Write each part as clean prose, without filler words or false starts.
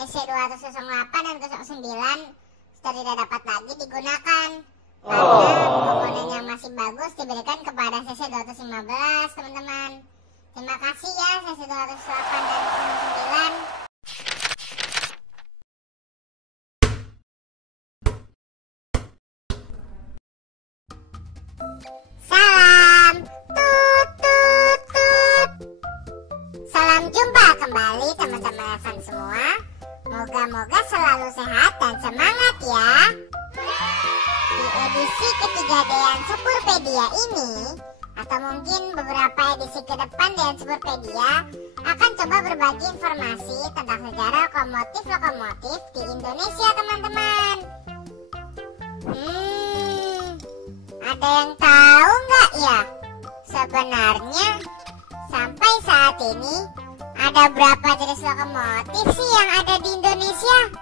CC208 dan 09 sudah tidak dapat lagi digunakan karena komponen yang masih bagus diberikan kepada CC215, teman-teman. Terima kasih ya CC208 dan 09. Salam tut tut tut. Salam jumpa kembali teman-teman Evan semua. Moga-moga selalu sehat dan semangat ya. Di edisi ketiga Dean Superpedia ini, atau mungkin beberapa edisi ke depan Dean Superpedia akan coba berbagi informasi tentang sejarah lokomotif-lokomotif di Indonesia, teman-teman. Ada yang tahu nggak ya? Sebenarnya sampai saat ini ada berapa jenis lokomotif sih yang ada di Indonesia?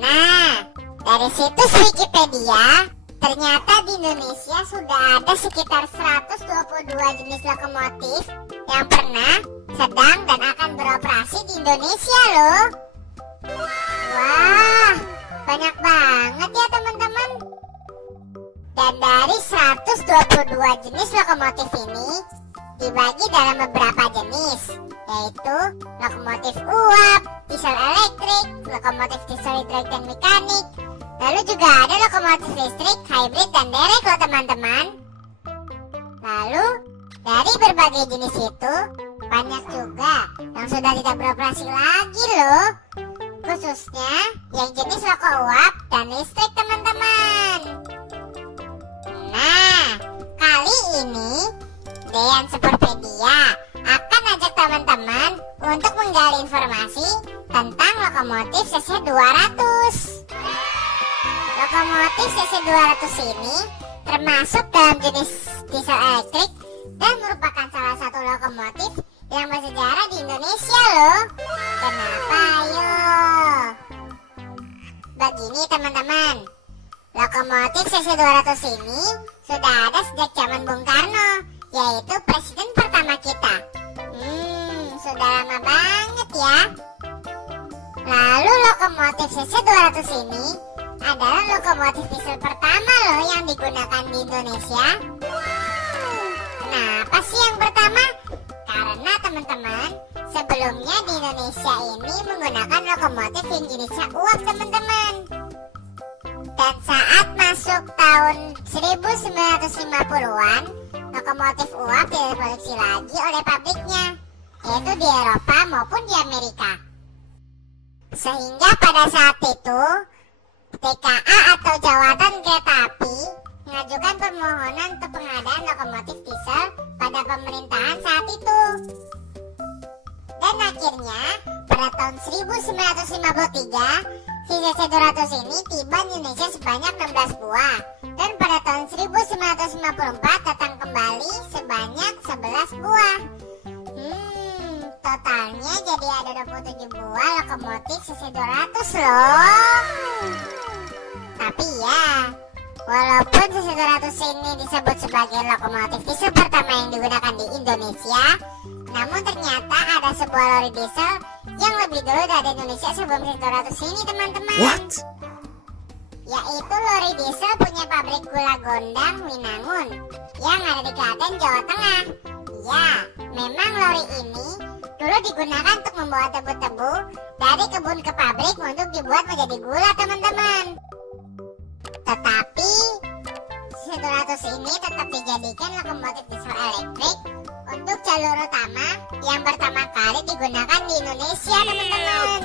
Nah, dari situs Wikipedia, ternyata di Indonesia sudah ada sekitar 122 jenis lokomotif yang pernah, sedang, dan akan beroperasi di Indonesia loh. Wah, banyak banget ya teman-teman. Dan dari 122 jenis lokomotif ini dibagi dalam beberapa jenis, yaitu lokomotif uap, diesel elektrik, lokomotif diesel hidrolik dan mekanik. Lalu juga ada lokomotif listrik, hybrid, dan derek loh teman-teman. Lalu dari berbagai jenis itu banyak juga yang sudah tidak beroperasi lagi loh, khususnya yang jenis loko uap dan listrik, teman-teman. Nah, kali ini Dean Superpedia akan ajak teman-teman untuk menggali informasi tentang lokomotif CC200. Lokomotif CC200 ini termasuk dalam jenis diesel elektrik dan merupakan salah satu lokomotif yang bersejarah di Indonesia loh. Kenapa ayo? Begini teman-teman, lokomotif CC200 ini sudah ada sejak zaman Bung Karno, yaitu presiden pertama kita. Sudah lama banget ya. Lalu lokomotif CC200 ini adalah lokomotif diesel pertama loh yang digunakan di Indonesia. Kenapa sih yang pertama? Karena teman-teman, sebelumnya di Indonesia ini menggunakan lokomotif yang jenisnya uap, teman-teman. Dan saat masuk tahun 1950-an, lokomotif uap diproduksi lagi oleh pabriknya, yaitu di Eropa maupun di Amerika. Sehingga pada saat itu TKA atau Jawatan Kereta Api mengajukan permohonan untuk pengadaan lokomotif diesel pada pemerintahan saat itu. Dan akhirnya pada tahun 1953 CC200 ini tiba di Indonesia sebanyak 16 buah. Dan pada tahun 1954 datang kembali sebanyak 11 buah. Totalnya jadi ada 27 buah lokomotif CC200 loh. Tapi ya, walaupun CC200 ini disebut sebagai lokomotif diesel pertama yang digunakan di Indonesia, namun ternyata ada sebuah lori diesel yang lebih dulu dari Indonesia sebelum CC200 ini, teman-teman. What? Yaitu lori diesel punya pabrik gula Gondang Winangun yang ada di Klaten, Jawa Tengah. Ya, memang lori ini dulu digunakan untuk membawa tebu-tebu dari kebun ke pabrik untuk dibuat menjadi gula, teman-teman. Tetapi CC200 ini tetap dijadikan lokomotif diesel elektrik untuk jalur utama yang pertama kali digunakan di Indonesia, teman-teman.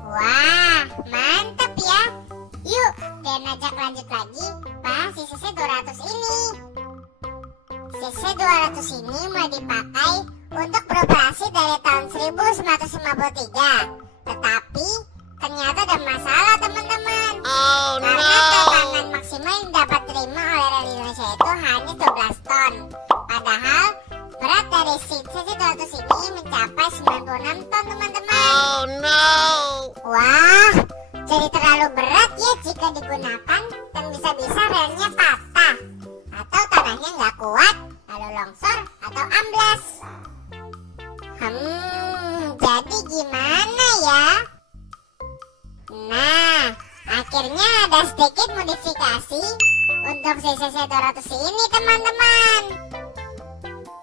Wah, mantap ya. Yuk, dan ajak lanjut lagi bahas si CC200 ini. CC200 ini mulai dipakai untuk beroperasi dari tahun 1953. Tetapi ternyata ada masalah, teman-teman. Karena tekanan maksimal yang dapat terima oleh rel Indonesia itu hanya 12 ton. Padahal berat dari CC200 ini mencapai 96 ton, teman-teman. Wah, jadi terlalu berat ya jika digunakan, dan bisa-bisa relnya patah atau tanahnya nggak kuat, lalu longsor atau amblas. Jadi gimana ya? Nah, akhirnya ada sedikit modifikasi untuk si CC200 ini teman-teman.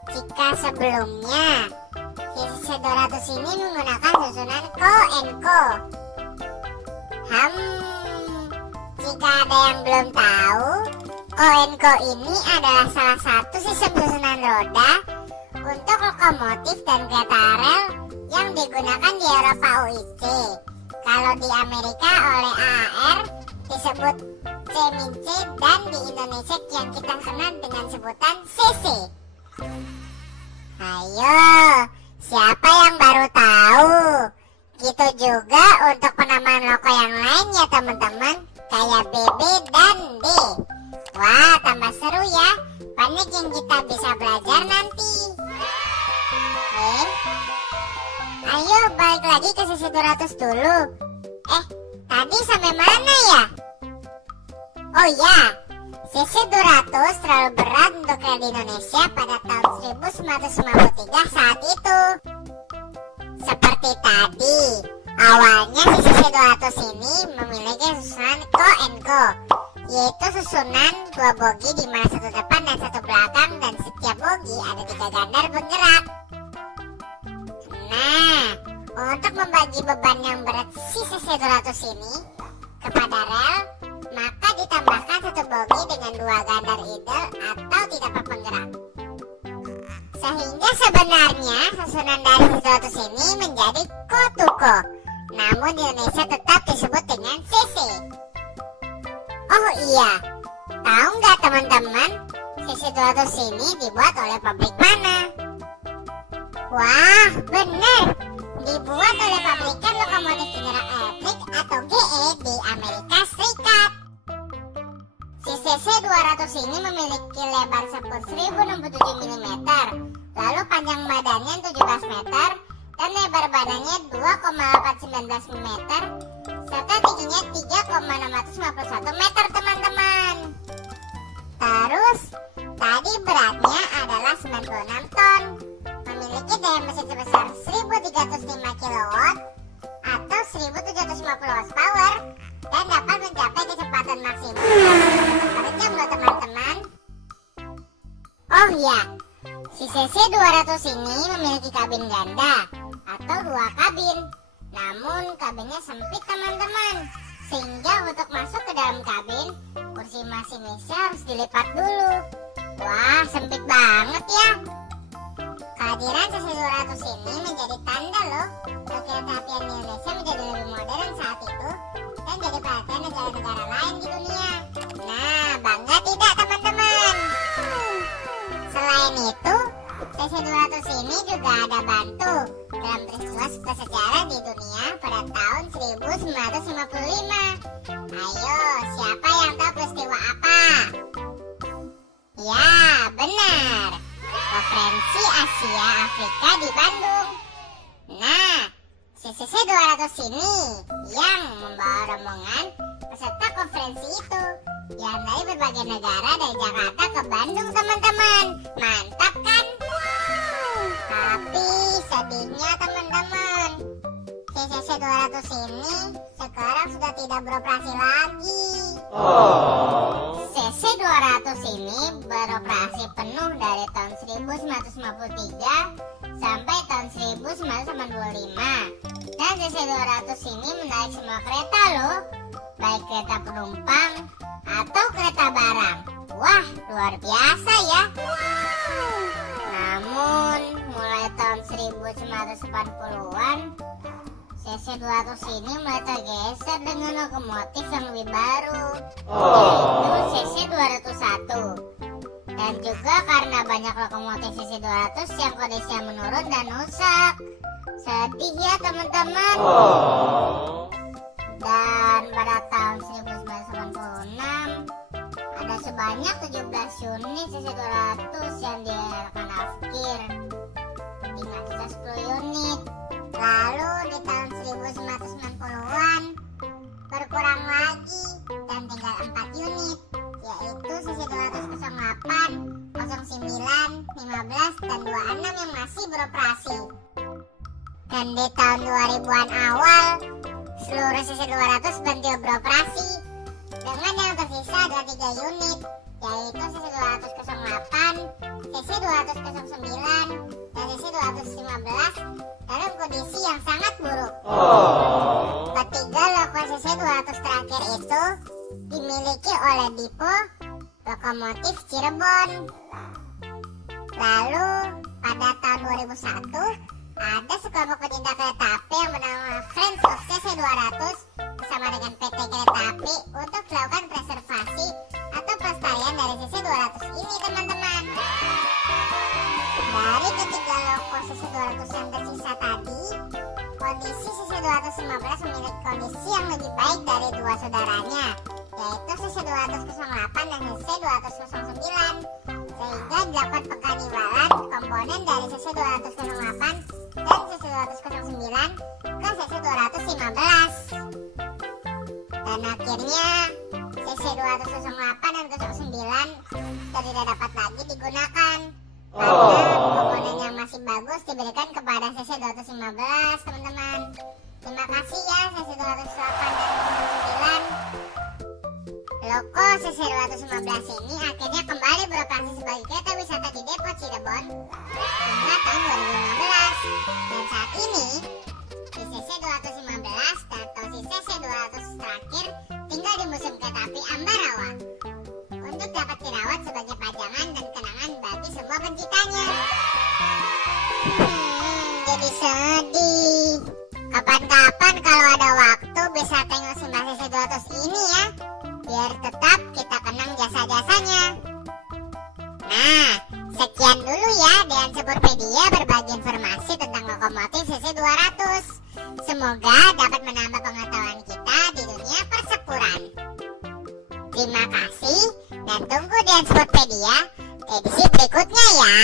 Jika sebelumnya si CC200 ini menggunakan susunan Co and Co. Jika ada yang belum tahu, Co and Co ini adalah salah satu sistem susunan roda untuk lokomotif dan kereta rel yang digunakan di Eropa UIC. Kalau di Amerika oleh AAR disebut C-C, dan di Indonesia yang kita kenal dengan sebutan CC. Ayo, siapa yang baru tahu? Gitu juga untuk penamaan loko yang lain ya teman-teman, kayak BB dan D. Wah, tambah seru ya. Banyak yang kita bisa belajar nanti. Ayo balik lagi ke CC200 dulu. Tadi sampai mana ya? Oh ya, CC200 terlalu berat untuk rel di Indonesia pada tahun 1953 saat itu. Seperti tadi, awalnya CC200 ini memiliki susunan Co and Co, yaitu susunan 2 bogi di mana 1 depan dan 1 belakang, dan setiap bogi ada 3 gandar penggerak. Nah, untuk membagi beban yang berat si CC200 ini kepada rel, maka ditambahkan 1 bogi dengan 2 gandar idle atau tidak berpenggerak. Sehingga sebenarnya susunan dari CC200 ini menjadi Co-to-Co, namun di Indonesia tetap disebut dengan CC. Oh iya, tahu nggak teman-teman, CC200 ini dibuat oleh pabrik mana? Wah, bener, dibuat oleh pabrikan lokomotif penggerak elektrik atau GE di Amerika Serikat. Si CC200 ini memiliki lebar sepur 1067 mm, lalu panjang badannya 17 meter, dan lebar badannya 2,819 meter, serta tingginya 3,651 meter teman-teman. Terus, tadi beratnya adalah 96 ton, memiliki daya mesin sebesar 1305 kW atau 1750 horsepower, dan dapat mencapai kecepatan maksimum per jam loh teman-teman. Oh ya, si CC200 ini memiliki kabin ganda atau 2 kabin, namun kabinnya sempit teman-teman, sehingga untuk masuk ke dalam kabin, kursi masinisnya harus dilipat dulu. Wah, sempit banget ya. Kehadiran CC200 ini menjadi tanda loh kereta apian di Indonesia menjadi lebih modern saat itu dan jadi perhatian negara-negara lain di dunia. Nah, bangga tidak teman-teman? Selain itu, CC200 ini juga ada bantu dalam peristiwa bersejarah di dunia pada tahun 1955. Ayo, siapa yang tahu peristiwa apa? Ya, benar, Konferensi Asia Afrika di Bandung. Nah, CC200 ini yang membawa rombongan peserta konferensi itu yang dari berbagai negara dari Jakarta ke Bandung teman-teman. Mantap kan? Tapi sedihnya teman-teman, CC200 ini sekarang sudah tidak beroperasi lagi. CC200 ini beroperasi penuh dari tahun 1953 sampai tahun 1985. Dan CC200 ini menarik semua kereta loh, baik kereta penumpang atau kereta barang. Wah, luar biasa ya. Namun mulai tahun 1980-an, CC200 ini mulai tergeser dengan lokomotif yang lebih baru, yaitu CC201. Dan juga karena banyak lokomotif CC200 yang kondisinya menurun dan rusak. Sedih ya teman-teman. Dan pada tahun 1986 ada sebanyak 17 unit CC200 yang diadakan afkir dengan sisa 10 unit. Lalu di tahun 1990-an berkurang lagi dan tinggal 4 unit, yaitu CC208, 09, 15, dan 26 yang masih beroperasi. Dan Dan di tahun 2000-an awal, seluruh CC200 berhenti beroperasi. Dengan yang tersisa adalah 3 unit, yaitu CC200-08, CC200-09, dan CC215 dalam kondisi yang sangat buruk. Ketiga loko CC200 terakhir itu dimiliki oleh Dipo Lokomotif Cirebon. Lalu pada tahun 2001 ada sekelompok pecinta kereta api yang bernama Friends of CC200 bersama dengan PT Kereta Api untuk melakukan preservasi atau pelestarian dari CC200 ini, teman-teman. Dari ketiga loko CC200 yang tersisa tadi, kondisi CC215 memiliki kondisi yang lebih baik dari dua saudaranya, yaitu CC200-08 dan CC200-09, sehingga dilakukan pengkanibalan komponen dari CC200-08 dan CC200-09 ke CC200-15. Dan akhirnya CC200-08 dan 09 tidak dapat lagi digunakan karena komponen yang masih bagus diberikan kepada CC200-15, teman-teman. Terima kasih ya CC200-08 dan 09. Loko CC215 ini akhirnya kembali beroperasi sebagai kereta wisata di Depo Cirebon hingga tahun 2015. Dan saat ini di CC215 atau si CC200 terakhir tinggal di Museum Kereta Api Ambarawa untuk dapat dirawat sebagai pajangan dan kenangan bagi semua penciptanya. Jadi sedih. Kapan-kapan kalau ada waktu bisa tengok simbah CC200 ini ya, biar tetap kita kenang jasa-jasanya. Nah, sekian dulu ya dengan Sepurpedia berbagi informasi tentang lokomotif CC200. Semoga dapat menambah pengetahuan kita di dunia persepuran. Terima kasih dan tunggu dengan Sepurpedia edisi berikutnya ya.